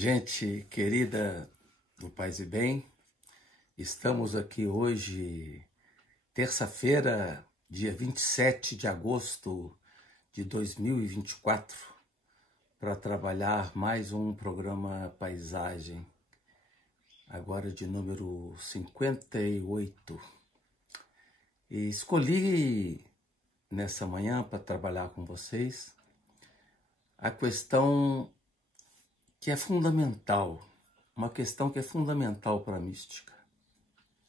Gente querida do Paz e Bem, estamos aqui hoje, terça-feira, dia 27 de agosto de 2024, para trabalhar mais um programa Paisagem, agora de número 58. E escolhi nessa manhã para trabalhar com vocês a questão que é fundamental, uma questão que é fundamental para a mística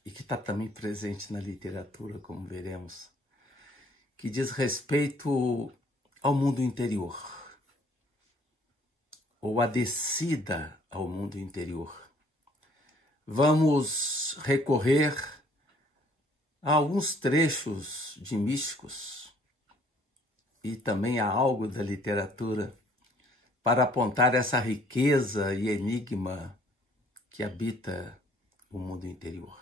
e que está também presente na literatura, como veremos, que diz respeito ao mundo interior, ou a descida ao mundo interior. Vamos recorrer a alguns trechos de místicos e também a algo da literatura para apontar essa riqueza e enigma que habita o mundo interior.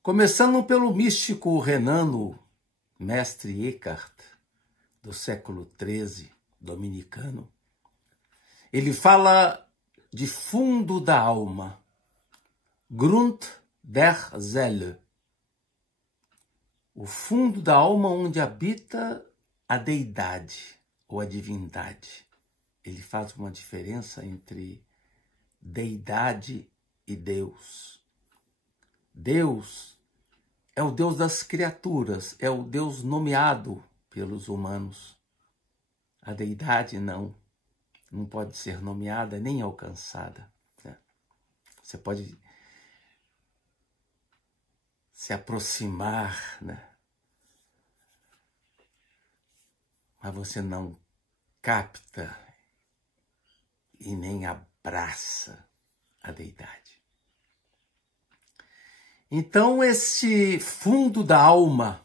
Começando pelo místico renano Mestre Eckhart, do século XIII, dominicano. Ele fala de fundo da alma, Grund der Seele, o fundo da alma onde habita a deidade ou a divindade. Ele faz uma diferença entre deidade e Deus. Deus é o Deus das criaturas, é o Deus nomeado pelos humanos. A deidade não pode ser nomeada nem alcançada, né? Você pode se aproximar, né? Mas você não capta e nem abraça a deidade. Então, esse fundo da alma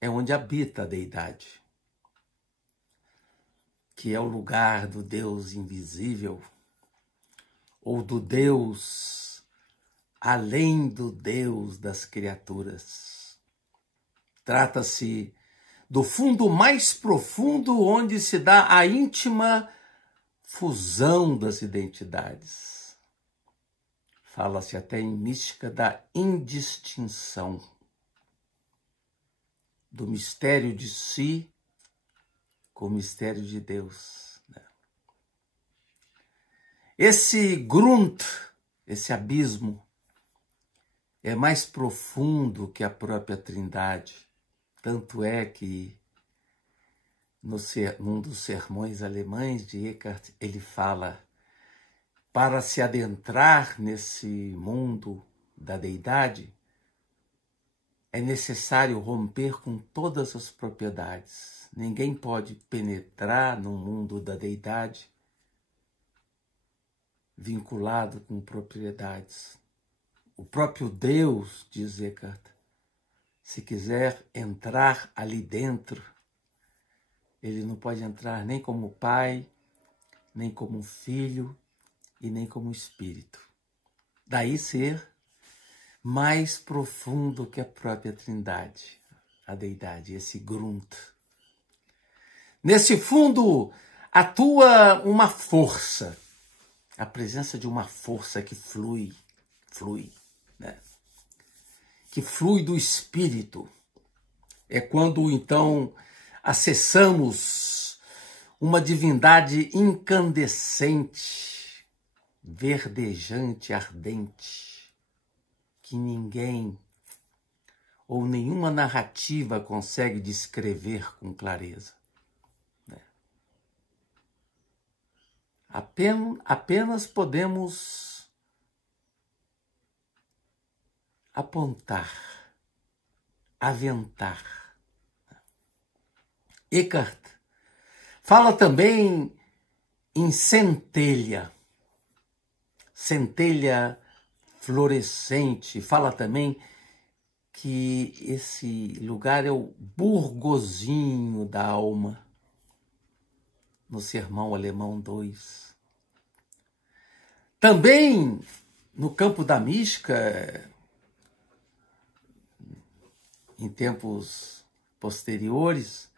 é onde habita a deidade, que é o lugar do Deus invisível, ou do Deus além do Deus das criaturas. Trata-se do fundo mais profundo, onde se dá a íntima fusão das identidades. Fala-se até em mística da indistinção, do mistério de si com o mistério de Deus. Esse Grund, esse abismo, é mais profundo que a própria Trindade. Tanto é que, num dos sermões alemães de Eckhart, ele fala: para se adentrar nesse mundo da deidade, é necessário romper com todas as propriedades. Ninguém pode penetrar no mundo da deidade vinculado com propriedades. O próprio Deus, diz Eckhart, se quiser entrar ali dentro, ele não pode entrar nem como pai, nem como filho e nem como espírito. Daí ser mais profundo que a própria Trindade, a deidade, esse Grund. Nesse fundo atua uma força, a presença de uma força que flui, né? Que flui do espírito. É quando, então, acessamos uma divindade incandescente, verdejante, ardente, que ninguém ou nenhuma narrativa consegue descrever com clareza. Apenas podemos apontar, aventar. Eckhart fala também em centelha florescente. Fala também que esse lugar é o burgozinho da alma, no Sermão Alemão 2. Também, no campo da mística, em tempos posteriores,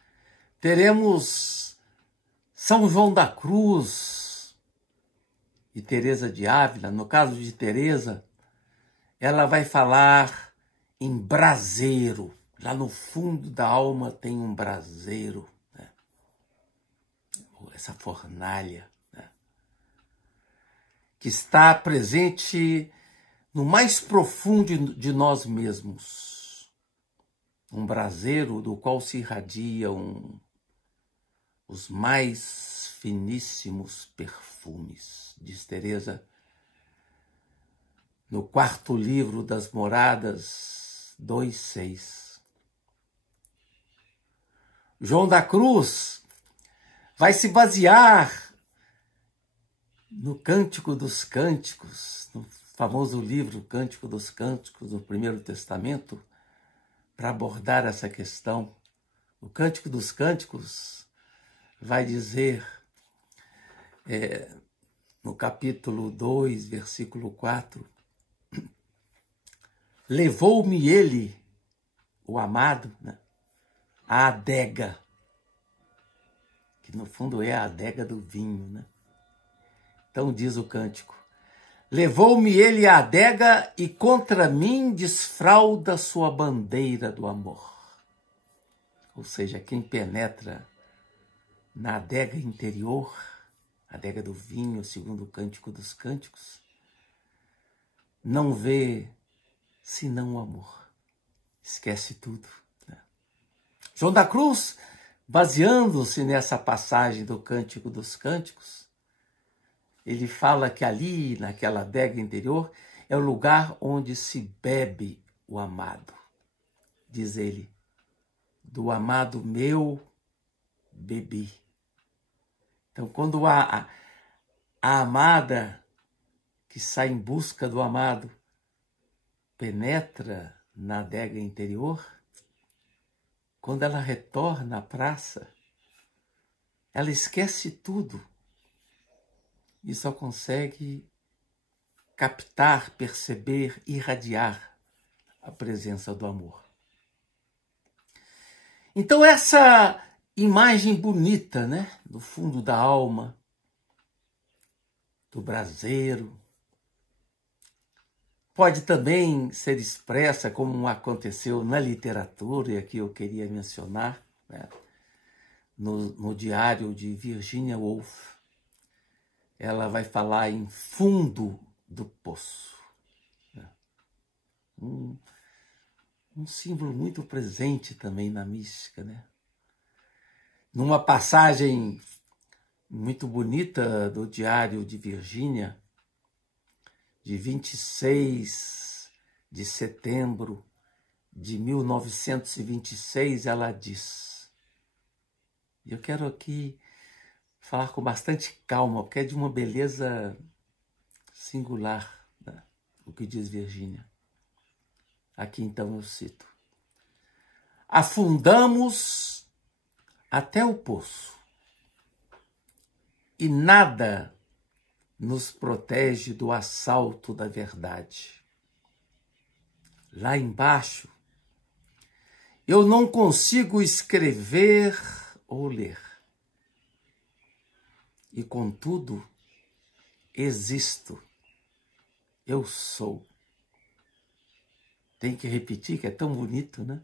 teremos São João da Cruz e Teresa de Ávila, no caso de Teresa, ela vai falar em braseiro. Lá no fundo da alma tem um braseiro, né? Essa fornalha, né? Que está presente no mais profundo de nós mesmos. Um braseiro do qual se irradiam os mais finíssimos perfumes, diz Teresa, no quarto livro das Moradas 2:6. João da Cruz vai se basear no Cântico dos Cânticos, no famoso livro Cântico dos Cânticos, do Primeiro Testamento, para abordar essa questão. O Cântico dos Cânticos vai dizer, no capítulo 2, versículo 4, levou-me ele, o amado, né, à adega, que no fundo é a adega do vinho, né? Então diz o cântico, levou-me ele à adega e contra mim desfralda sua bandeira do amor. Ou seja, quem penetra na adega interior, adega do vinho, segundo o Cântico dos Cânticos, não vê senão o amor. Esquece tudo, né? João da Cruz, baseando-se nessa passagem do Cântico dos Cânticos, ele fala que ali, naquela adega interior, é o lugar onde se bebe o amado. Diz ele, do amado meu bebi. Então, quando a amada que sai em busca do amado penetra na adega interior, quando ela retorna à praça, ela esquece tudo e só consegue captar, perceber, irradiar a presença do amor. Então essa imagem bonita, né, do fundo da alma, do braseiro, pode também ser expressa como aconteceu na literatura, e aqui eu queria mencionar, né, no diário de Virginia Woolf. Ela vai falar em fundo do poço. Né? Um símbolo muito presente também na mística, né? Numa passagem muito bonita do diário de Virginia, de 26 de setembro de 1926, ela diz, e eu quero aqui falar com bastante calma, porque é de uma beleza singular, né, o que diz Virginia. Aqui então eu cito. Afundamos até o poço e nada nos protege do assalto da verdade. Lá embaixo, eu não consigo escrever ou ler. E, contudo, existo. Eu sou. Tem que repetir, que é tão bonito, né?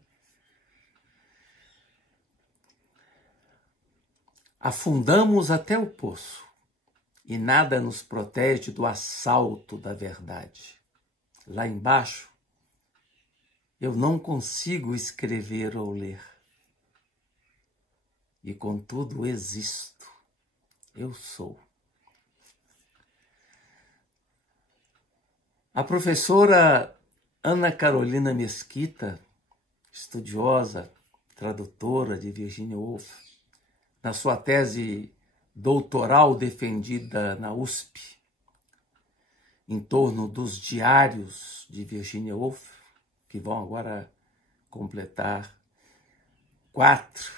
Afundamos até o poço e nada nos protege do assalto da verdade. Lá embaixo, eu não consigo escrever ou ler. E, contudo, existo. Eu sou. A professora Ana Carolina Mesquita, estudiosa, tradutora de Virginia Woolf, na sua tese doutoral defendida na USP, em torno dos diários de Virginia Woolf, que vão agora completar 4,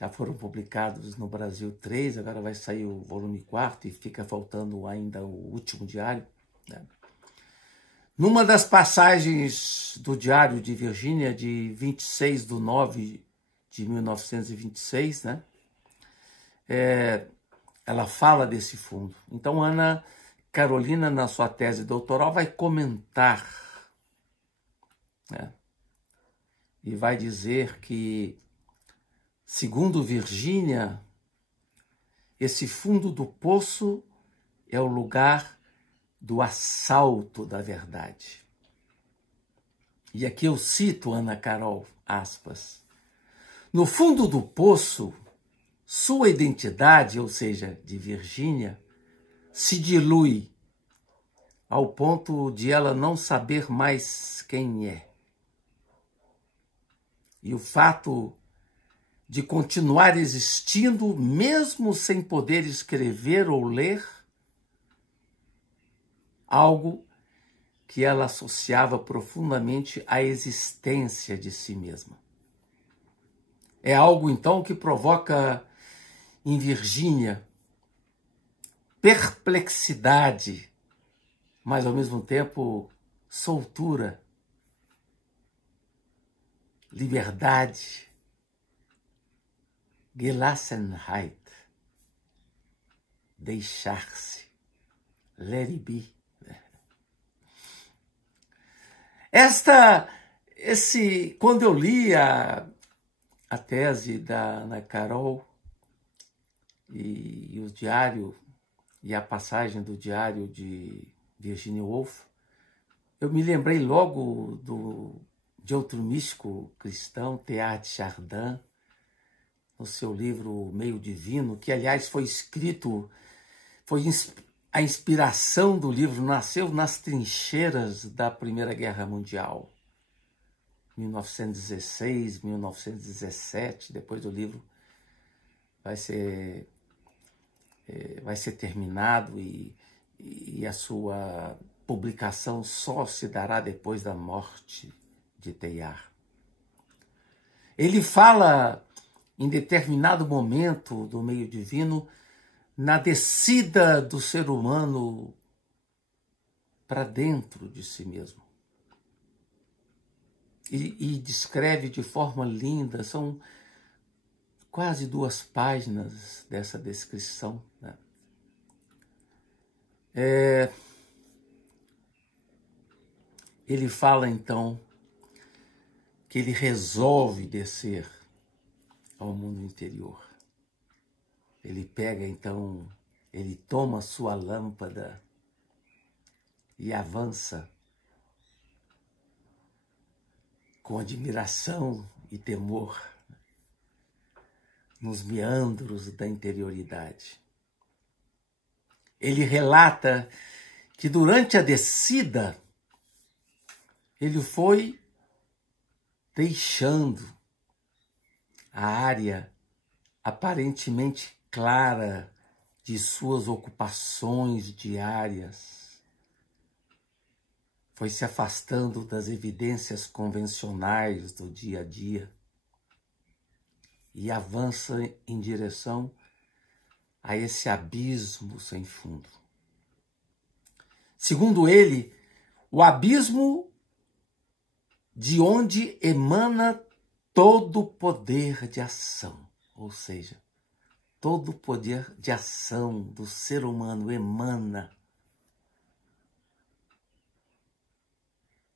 já foram publicados no Brasil 3, agora vai sair o volume 4 e fica faltando ainda o último diário, né? Numa das passagens do diário de Virginia, de 26 de 9 de 1926, né? ela fala desse fundo. Então, Ana Carolina, na sua tese doutoral, vai comentar, né? E vai dizer que, segundo Virgínia, esse fundo do poço é o lugar do assalto da verdade. E aqui eu cito Ana Carol, aspas. No fundo do poço, sua identidade, ou seja, de Virgínia, se dilui ao ponto de ela não saber mais quem é. E o fato de continuar existindo, mesmo sem poder escrever ou ler, algo que ela associava profundamente à existência de si mesma. É algo, então, que provoca em Virgínia perplexidade, mas, ao mesmo tempo, soltura, liberdade, Gelassenheit, deixar-se, let it be. Quando eu li a tese da Ana Carol e o diário e a passagem do diário de Virginia Woolf, eu me lembrei logo de outro místico cristão, Teilhard de Chardin, no seu livro Meio Divino, que, aliás, a inspiração do livro nasceu nas trincheiras da Primeira Guerra Mundial, 1916, 1917. Depois do livro vai ser terminado e a sua publicação só se dará depois da morte de Teilhard. Ele fala, em determinado momento do Meio Divino, na descida do ser humano para dentro de si mesmo. E descreve de forma linda, são quase 2 páginas dessa descrição, né? Ele fala, então, que ele resolve descer ao mundo interior. Ele pega, então, ele toma sua lâmpada e avança com admiração e temor nos meandros da interioridade. Ele relata que durante a descida ele foi deixando a área aparentemente clara de suas ocupações diárias, foi se afastando das evidências convencionais do dia a dia e avança em direção a esse abismo sem fundo. Segundo ele, o abismo de onde emana todo o poder de ação, ou seja, todo o poder de ação do ser humano emana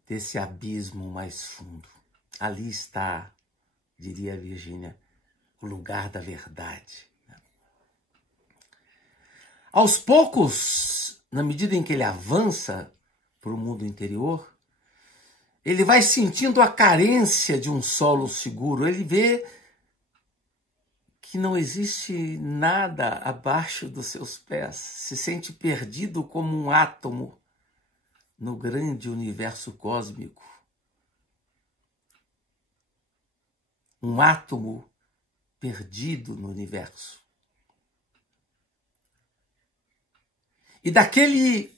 desse abismo mais fundo. Ali está, diria Virgínia, o lugar da verdade. Aos poucos, na medida em que ele avança para o mundo interior, ele vai sentindo a carência de um solo seguro. Ele vê que não existe nada abaixo dos seus pés. Se sente perdido como um átomo no grande universo cósmico. Um átomo perdido no universo. E daquele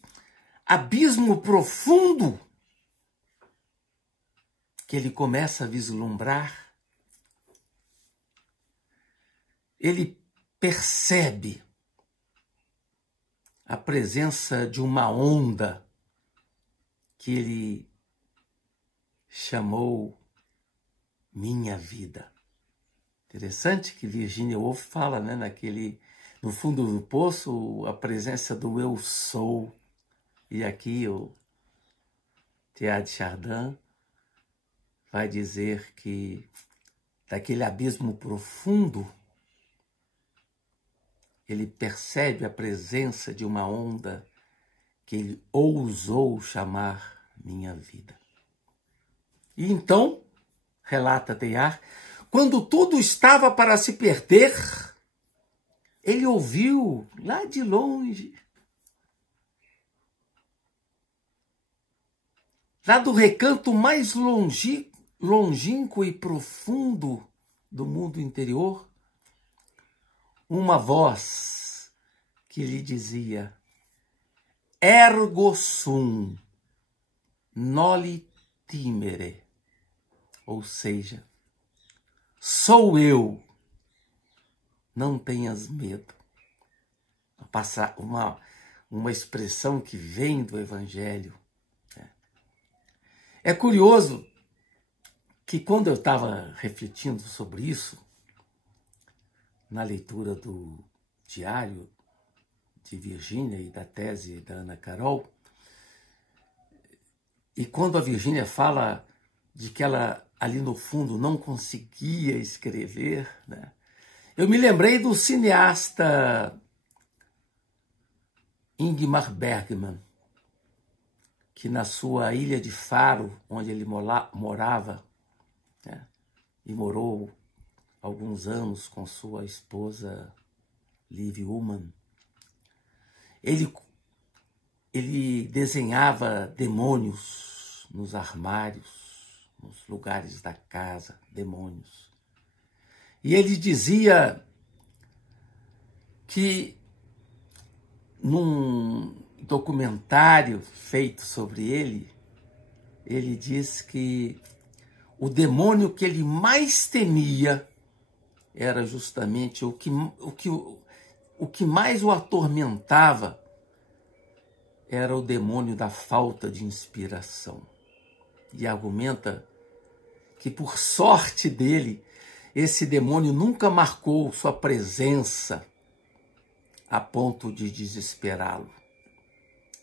abismo profundo que ele começa a vislumbrar, ele percebe a presença de uma onda que ele chamou minha vida. Interessante que Virginia Woolf fala, né, no fundo do poço, a presença do eu sou. E aqui o Teilhard de Chardin vai dizer que daquele abismo profundo, ele percebe a presença de uma onda que ele ousou chamar minha vida. E então, relata Teilhard, quando tudo estava para se perder, ele ouviu lá de longe, lá do recanto mais longínquo e profundo do mundo interior, uma voz que lhe dizia: ergo sum, noli timere, ou seja, sou eu, não tenhas medo. Uma expressão que vem do Evangelho. É curioso que quando eu estava refletindo sobre isso, na leitura do diário de Virgínia e da tese da Ana Carol, e quando a Virgínia fala de que ela ali no fundo não conseguia escrever, né? Eu me lembrei do cineasta Ingmar Bergman, que na sua ilha de Faro, onde ele morava, né, e morou alguns anos com sua esposa Liv Ullmann, ele desenhava demônios nos armários, nos lugares da casa, demônios. E ele dizia que num documentário feito sobre ele, ele diz que o demônio que ele mais temia era justamente o que mais o atormentava era o demônio da falta de inspiração. E argumenta que, por sorte dele, esse demônio nunca marcou sua presença a ponto de desesperá-lo.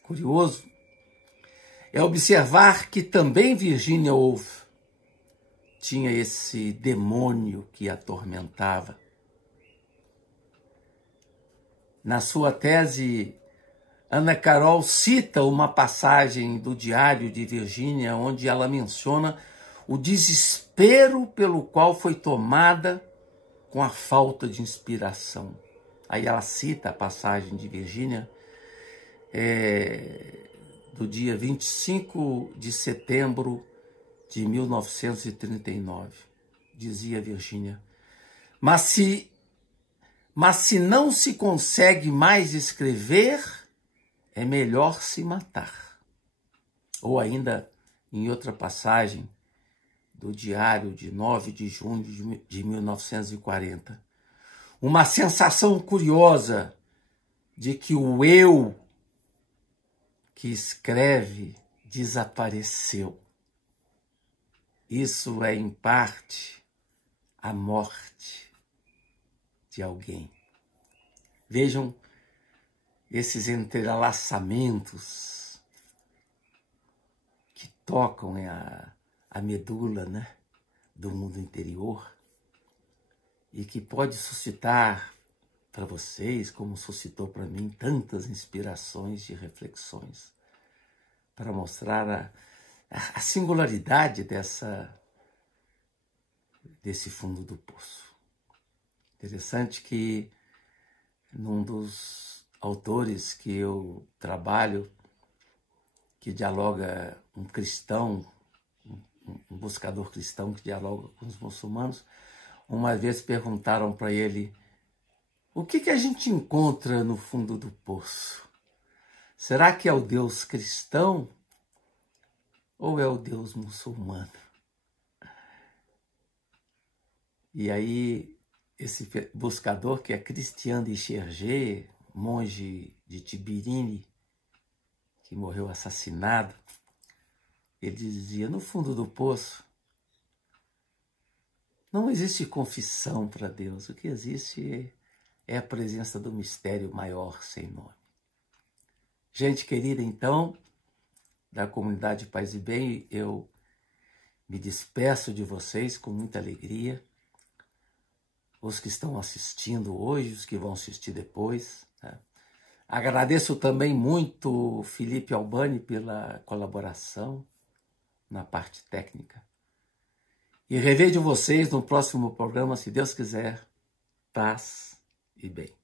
Curioso é observar que também Virginia Woolf tinha esse demônio que a atormentava. Na sua tese, Ana Carol cita uma passagem do diário de Virgínia onde ela menciona o desespero pelo qual foi tomada com a falta de inspiração. Aí ela cita a passagem de Virgínia do dia 25 de setembro de 1939. Dizia Virgínia: mas se não se consegue mais escrever, é melhor se matar. Ou ainda, em outra passagem do diário de 9 de junho de 1940, uma sensação curiosa de que o eu que escreve desapareceu. Isso é, em parte, a morte de alguém. Vejam esses entrelaçamentos que tocam a medula, né, do mundo interior e que pode suscitar para vocês, como suscitou para mim, tantas inspirações e reflexões para mostrar a singularidade desse fundo do poço. Interessante que num dos autores que eu trabalho, que dialoga um cristão, um buscador cristão que dialoga com os muçulmanos, uma vez perguntaram para ele: o que a gente encontra no fundo do poço? Será que é o Deus cristão ou é o Deus muçulmano? E aí, esse buscador, que é Christian de Chergé, monge de Tibirini, que morreu assassinado, ele dizia: no fundo do poço não existe confissão para Deus, o que existe é a presença do mistério maior sem nome. Gente querida, então, da comunidade Paz e Bem, eu me despeço de vocês com muita alegria. Os que estão assistindo hoje, os que vão assistir depois. Tá? Agradeço também muito Felipe Albani pela colaboração na parte técnica. E revejo vocês no próximo programa, se Deus quiser. Paz e bem.